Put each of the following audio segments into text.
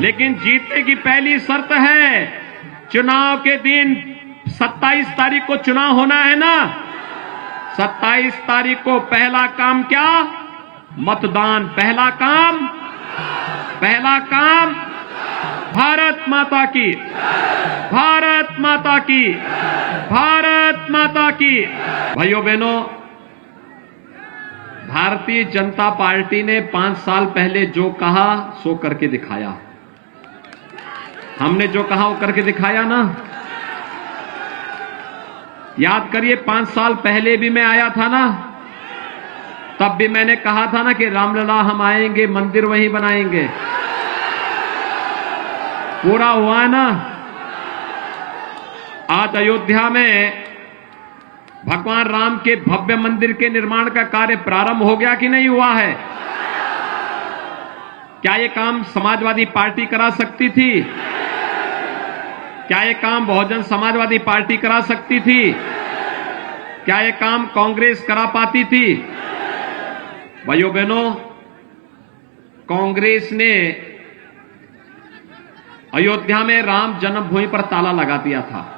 लेकिन जीतने की पहली शर्त है, चुनाव के दिन 27 तारीख को चुनाव होना है ना। 27 तारीख को पहला काम क्या? मतदान। पहला काम भारत माता की, भारत माता की, भारत माता की। भाइयों बहनों, भारतीय जनता पार्टी ने 5 साल पहले जो कहा सो करके दिखाया। हमने जो कहा वो करके दिखाया ना। याद करिए, 5 साल पहले भी मैं आया था ना, तब भी मैंने कहा था ना कि रामलला हम आएंगे, मंदिर वहीं बनाएंगे। पूरा हुआ है ना। आज अयोध्या में भगवान राम के भव्य मंदिर के निर्माण का कार्य प्रारंभ हो गया कि नहीं हुआ है? क्या ये काम समाजवादी पार्टी करा सकती थी? क्या ये काम बहुजन समाजवादी पार्टी करा सकती थी? क्या ये काम कांग्रेस करा पाती थी? भाइयों बहनों, कांग्रेस ने अयोध्या में राम जन्मभूमि पर ताला लगा दिया था।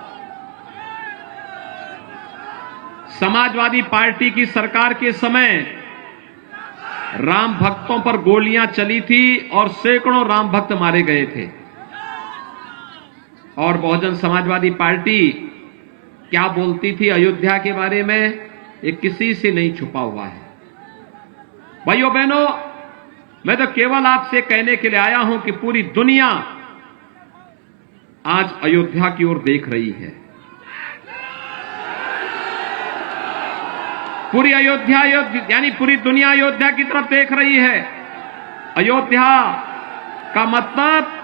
समाजवादी पार्टी की सरकार के समय राम भक्तों पर गोलियां चली थी और सैकड़ों राम भक्त मारे गए थे। और बहुजन समाजवादी पार्टी क्या बोलती थी अयोध्या के बारे में, ये किसी से नहीं छुपा हुआ है। भाइयों बहनों, मैं तो केवल आपसे कहने के लिए आया हूं कि पूरी दुनिया आज अयोध्या की ओर देख रही है। पूरी अयोध्या यानी पूरी दुनिया अयोध्या की तरफ देख रही है। अयोध्या का मतलब,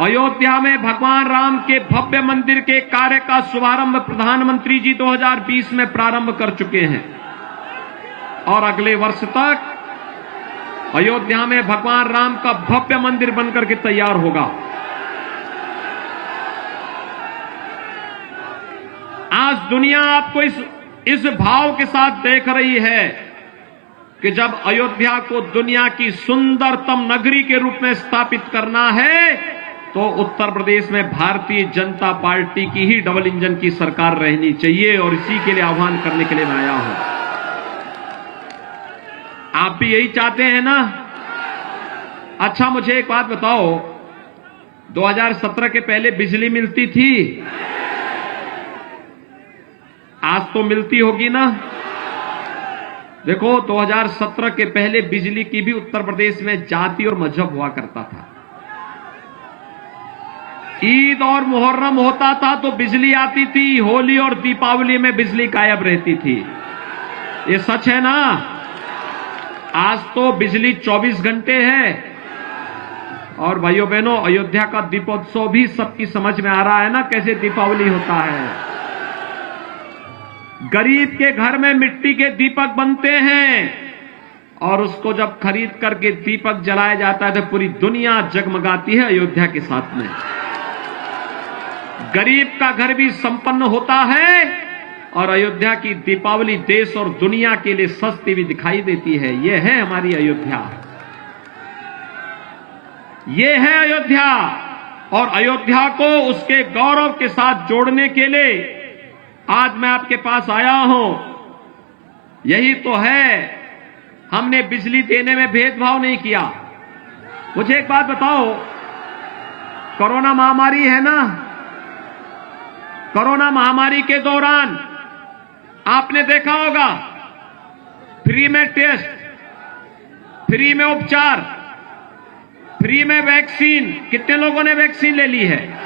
अयोध्या में भगवान राम के भव्य मंदिर के कार्य का शुभारंभ प्रधानमंत्री जी 2020 में प्रारंभ कर चुके हैं और अगले वर्ष तक अयोध्या में भगवान राम का भव्य मंदिर बनकर के तैयार होगा। आज दुनिया आपको इस भाव के साथ देख रही है कि जब अयोध्या को दुनिया की सुंदरतम नगरी के रूप में स्थापित करना है तो उत्तर प्रदेश में भारतीय जनता पार्टी की ही डबल इंजन की सरकार रहनी चाहिए, और इसी के लिए आह्वान करने के लिए मैं आया हूं। आप भी यही चाहते हैं ना? अच्छा, मुझे एक बात बताओ, 2017 के पहले बिजली मिलती थी? आज तो मिलती होगी ना। देखो, 2017 के पहले बिजली की भी उत्तर प्रदेश में जाति और मजहब हुआ करता था। ईद और मुहर्रम होता था तो बिजली आती थी, होली और दीपावली में बिजली गायब रहती थी। ये सच है ना? आज तो बिजली 24 घंटे है। और भाइयों बहनों, अयोध्या का दीपोत्सव भी सबकी समझ में आ रहा है ना, कैसे दीपावली होता है। गरीब के घर में मिट्टी के दीपक बनते हैं और उसको जब खरीद करके दीपक जलाया जाता है तो पूरी दुनिया जगमगाती है अयोध्या के साथ में। गरीब का घर भी संपन्न होता है और अयोध्या की दीपावली देश और दुनिया के लिए सस्ती भी दिखाई देती है। यह है हमारी अयोध्या, ये है अयोध्या। और अयोध्या को उसके गौरव के साथ जोड़ने के लिए आज मैं आपके पास आया हूं। यही तो है, हमने बिजली देने में भेदभाव नहीं किया। मुझे एक बात बताओ, कोरोना महामारी है ना, कोरोना महामारी के दौरान आपने देखा होगा फ्री में टेस्ट, फ्री में उपचार, फ्री में वैक्सीन। कितने लोगों ने वैक्सीन ले ली है?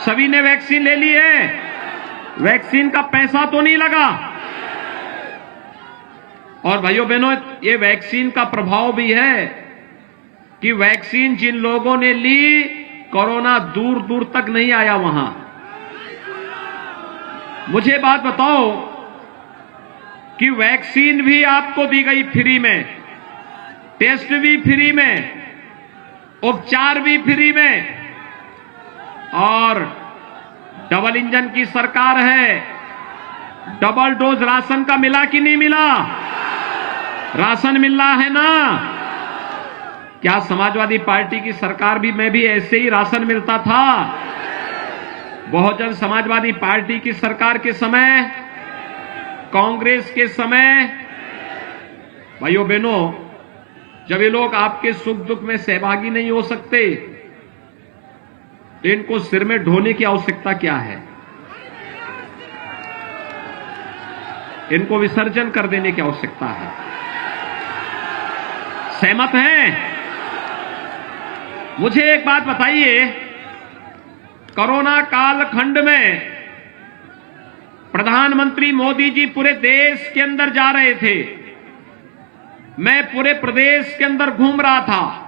सभी ने वैक्सीन ले ली है। वैक्सीन का पैसा तो नहीं लगा। और भाइयों बहनों, ये वैक्सीन का प्रभाव भी है कि वैक्सीन जिन लोगों ने ली, कोरोना दूर दूर तक नहीं आया वहां। मुझे बात बताओ कि वैक्सीन भी आपको दी गई फ्री में, टेस्ट भी फ्री में, उपचार भी फ्री में, और डबल इंजन की सरकार है। डबल डोज राशन का मिला कि नहीं मिला? राशन मिल रहा है ना। क्या समाजवादी पार्टी की सरकार में भी ऐसे ही राशन मिलता था? बहुजन समाजवादी पार्टी की सरकार के समय, कांग्रेस के समय, भाइयों बहनों, जब ये लोग आपके सुख दुख में सहभागी नहीं हो सकते तो इनको सिर में ढोने की आवश्यकता क्या है? इनको विसर्जन कर देने की आवश्यकता है। सहमत हैं? मुझे एक बात बताइए, कोरोना कालखंड में प्रधानमंत्री मोदी जी पूरे देश के अंदर जा रहे थे, मैं पूरे प्रदेश के अंदर घूम रहा था,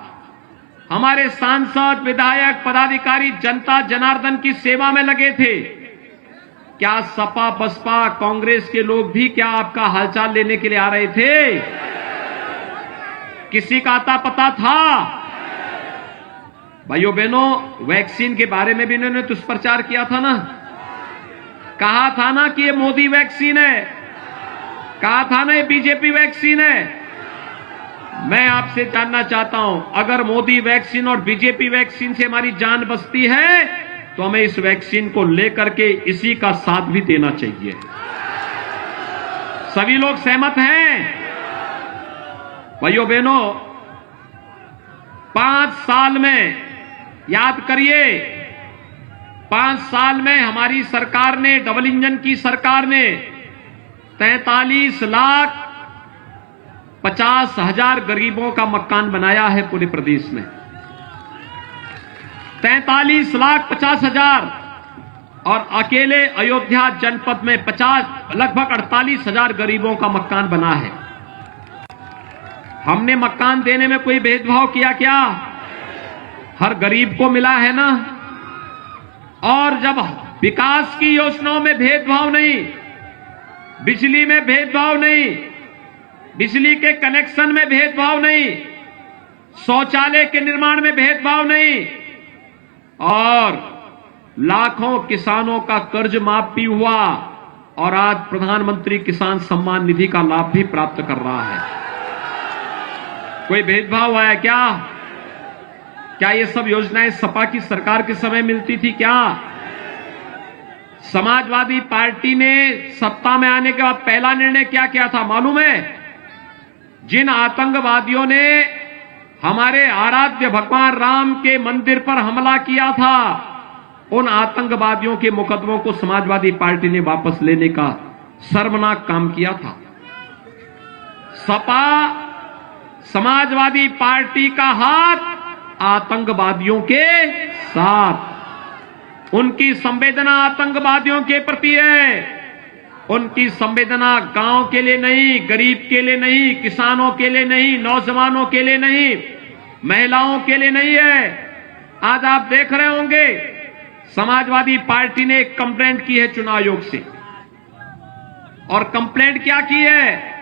हमारे सांसद, विधायक, पदाधिकारी जनता जनार्दन की सेवा में लगे थे। क्या सपा, बसपा, कांग्रेस के लोग भी क्या आपका हालचाल लेने के लिए आ रहे थे? किसी का आता पता था? भाइयों बहनों, वैक्सीन के बारे में भी इन्होंने दुष्प्रचार किया था ना, कहा था ना कि ये मोदी वैक्सीन है, कहा था ना ये बीजेपी वैक्सीन है। मैं आपसे जानना चाहता हूं, अगर मोदी वैक्सीन और बीजेपी वैक्सीन से हमारी जान बचती है तो हमें इस वैक्सीन को लेकर के इसी का साथ भी देना चाहिए। सभी लोग सहमत हैं? भाइयों बहनों, 5 साल में, याद करिए, 5 साल में हमारी सरकार ने, डबल इंजन की सरकार ने 43,50,000 गरीबों का मकान बनाया है पूरे प्रदेश में। 43,50,000 और अकेले अयोध्या जनपद में लगभग 48,000 गरीबों का मकान बना है। हमने मकान देने में कोई भेदभाव किया क्या? हर गरीब को मिला है ना। और जब विकास की योजनाओं में भेदभाव नहीं, बिजली में भेदभाव नहीं, बिजली के कनेक्शन में भेदभाव नहीं, शौचालय के निर्माण में भेदभाव नहीं, और लाखों किसानों का कर्ज माफ भी हुआ और आज प्रधानमंत्री किसान सम्मान निधि का लाभ भी प्राप्त कर रहा है। कोई भेदभाव है क्या? क्या ये सब योजनाएं सपा की सरकार के समय मिलती थी क्या? समाजवादी पार्टी ने सत्ता में आने के बाद पहला निर्णय क्या किया था मालूम है? जिन आतंकवादियों ने हमारे आराध्य भगवान राम के मंदिर पर हमला किया था, उन आतंकवादियों के मुकदमों को समाजवादी पार्टी ने वापस लेने का शर्मनाक काम किया था। सपा समाजवादी पार्टी का हाथ आतंकवादियों के साथ, उनकी संवेदना आतंकवादियों के प्रति है। उनकी संवेदना गांव के लिए नहीं, गरीब के लिए नहीं, किसानों के लिए नहीं, नौजवानों के लिए नहीं, महिलाओं के लिए नहीं है। आज आप देख रहे होंगे समाजवादी पार्टी ने एक कंप्लेंट की है चुनाव आयोग से, और कंप्लेंट क्या की है?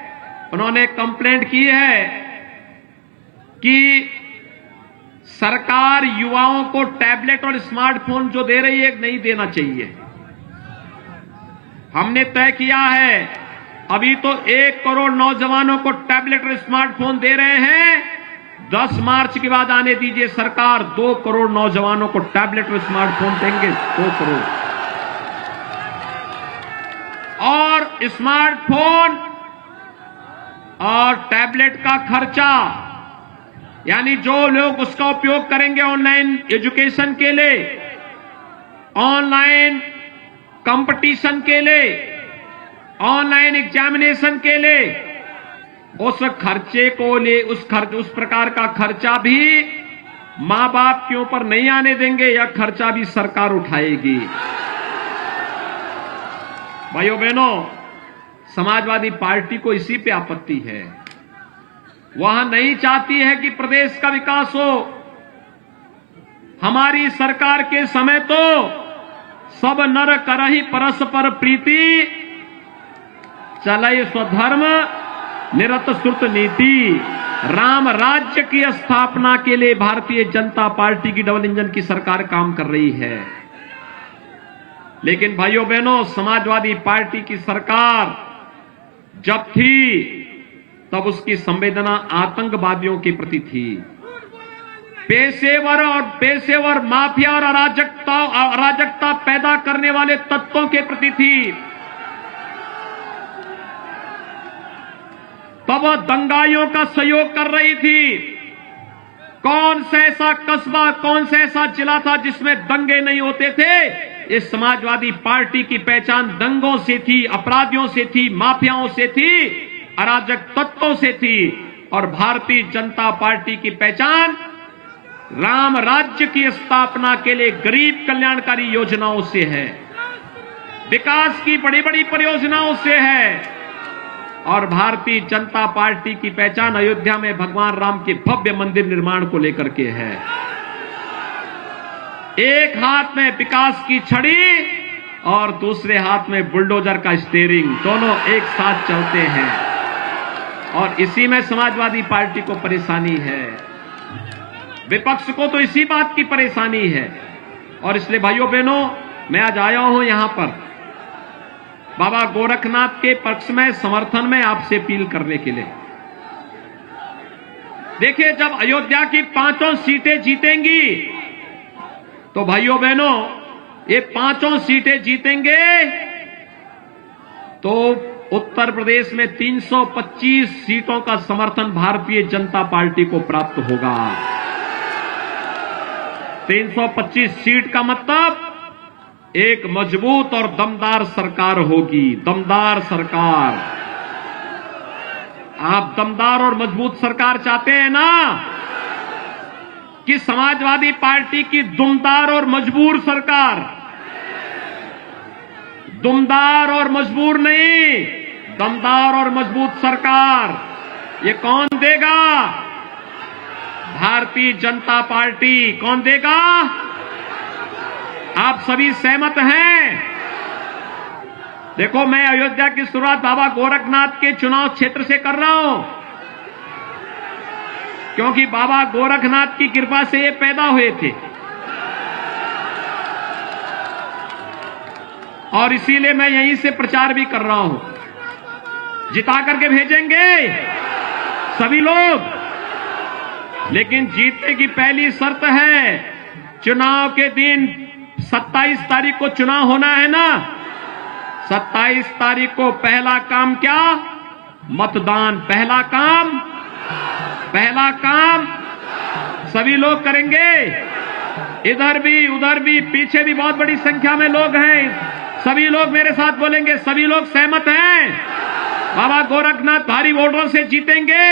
उन्होंने कंप्लेंट की है कि सरकार युवाओं को टैबलेट और स्मार्टफोन जो दे रही है नहीं देना चाहिए। हमने तय किया है, अभी तो 1 करोड़ नौजवानों को टैबलेट और स्मार्टफोन दे रहे हैं, 10 मार्च के बाद आने दीजिए, सरकार 2 करोड़ नौजवानों को टैबलेट और स्मार्टफोन देंगे। 2 करोड़। और स्मार्टफोन और टैबलेट का खर्चा, यानी जो लोग उसका उपयोग करेंगे ऑनलाइन एजुकेशन के लिए, ऑनलाइन कंपटीशन के लिए, ऑनलाइन एग्जामिनेशन के लिए, उस खर्चे को ले, उस प्रकार का खर्चा भी मां बाप के ऊपर नहीं आने देंगे, यह खर्चा भी सरकार उठाएगी। भाइयों बहनों, समाजवादी पार्टी को इसी पे आपत्ति है। वह नहीं चाहती है कि प्रदेश का विकास हो। हमारी सरकार के समय तो सब नर करहि परस्पर प्रीति, चलय स्वधर्म निरत श्रुत नीति। राम राज्य की स्थापना के लिए भारतीय जनता पार्टी की डबल इंजन की सरकार काम कर रही है। लेकिन भाइयों बहनों, समाजवादी पार्टी की सरकार जब थी तब उसकी संवेदना आतंकवादियों के प्रति थी। पेशेवर माफिया और अराजकता पैदा करने वाले तत्वों के प्रति थी। तब वह दंगाइयों का सहयोग कर रही थी। कौन सा ऐसा कस्बा, कौन सा ऐसा जिला था जिसमें दंगे नहीं होते थे? इस समाजवादी पार्टी की पहचान दंगों से थी, अपराधियों से थी, माफियाओं से थी, अराजक तत्वों से थी। और भारतीय जनता पार्टी की पहचान राम राज्य की स्थापना के लिए गरीब कल्याणकारी योजनाओं से है, विकास की बड़ी बड़ी परियोजनाओं से है। और भारतीय जनता पार्टी की पहचान अयोध्या में भगवान राम के भव्य मंदिर निर्माण को लेकर के है। एक हाथ में विकास की छड़ी और दूसरे हाथ में बुलडोजर का स्टीयरिंग, दोनों एक साथ चलते हैं। और इसी में समाजवादी पार्टी को परेशानी है, विपक्ष को तो इसी बात की परेशानी है। और इसलिए भाइयों बहनों, मैं आज आया हूं यहां पर बाबा गोरखनाथ के पक्ष में, समर्थन में आपसे अपील करने के लिए। देखिए, जब अयोध्या की 5 सीटें जीतेंगी तो भाइयों बहनों, ये 5 सीटें जीतेंगे तो उत्तर प्रदेश में 325 सीटों का समर्थन भारतीय जनता पार्टी को प्राप्त होगा। 325 सीट का मतलब एक मजबूत और दमदार सरकार होगी। दमदार सरकार, आप दमदार और मजबूत सरकार चाहते हैं ना, कि समाजवादी पार्टी की दुमदार और मजबूर सरकार? दुमदार और मजबूर नहीं, दमदार और मजबूत सरकार ये कौन देगा? भारतीय जनता पार्टी। कौन देगा? आप सभी सहमत हैं? देखो, मैं अयोध्या की शुरुआत बाबा गोरखनाथ के चुनाव क्षेत्र से कर रहा हूं, क्योंकि बाबा गोरखनाथ की कृपा से ये पैदा हुए थे। और इसीलिए मैं यहीं से प्रचार भी कर रहा हूं। जिता करके भेजेंगे सभी लोग, लेकिन जीतने की पहली शर्त है, चुनाव के दिन 27 तारीख को चुनाव होना है ना। 27 तारीख को पहला काम क्या? मतदान। पहला काम सभी लोग करेंगे, इधर भी उधर भी, पीछे भी बहुत बड़ी संख्या में लोग हैं। सभी लोग मेरे साथ बोलेंगे, सभी लोग सहमत हैं? बाबा गोरखनाथ भारी वोटों से जीतेंगे।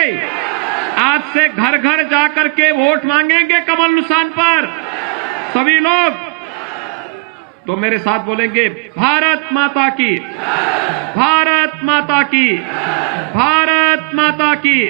आज से घर घर जाकर के वोट मांगेंगे कमल निशान पर सभी लोग। तो मेरे साथ बोलेंगे, भारत माता की, भारत माता की, भारत माता की।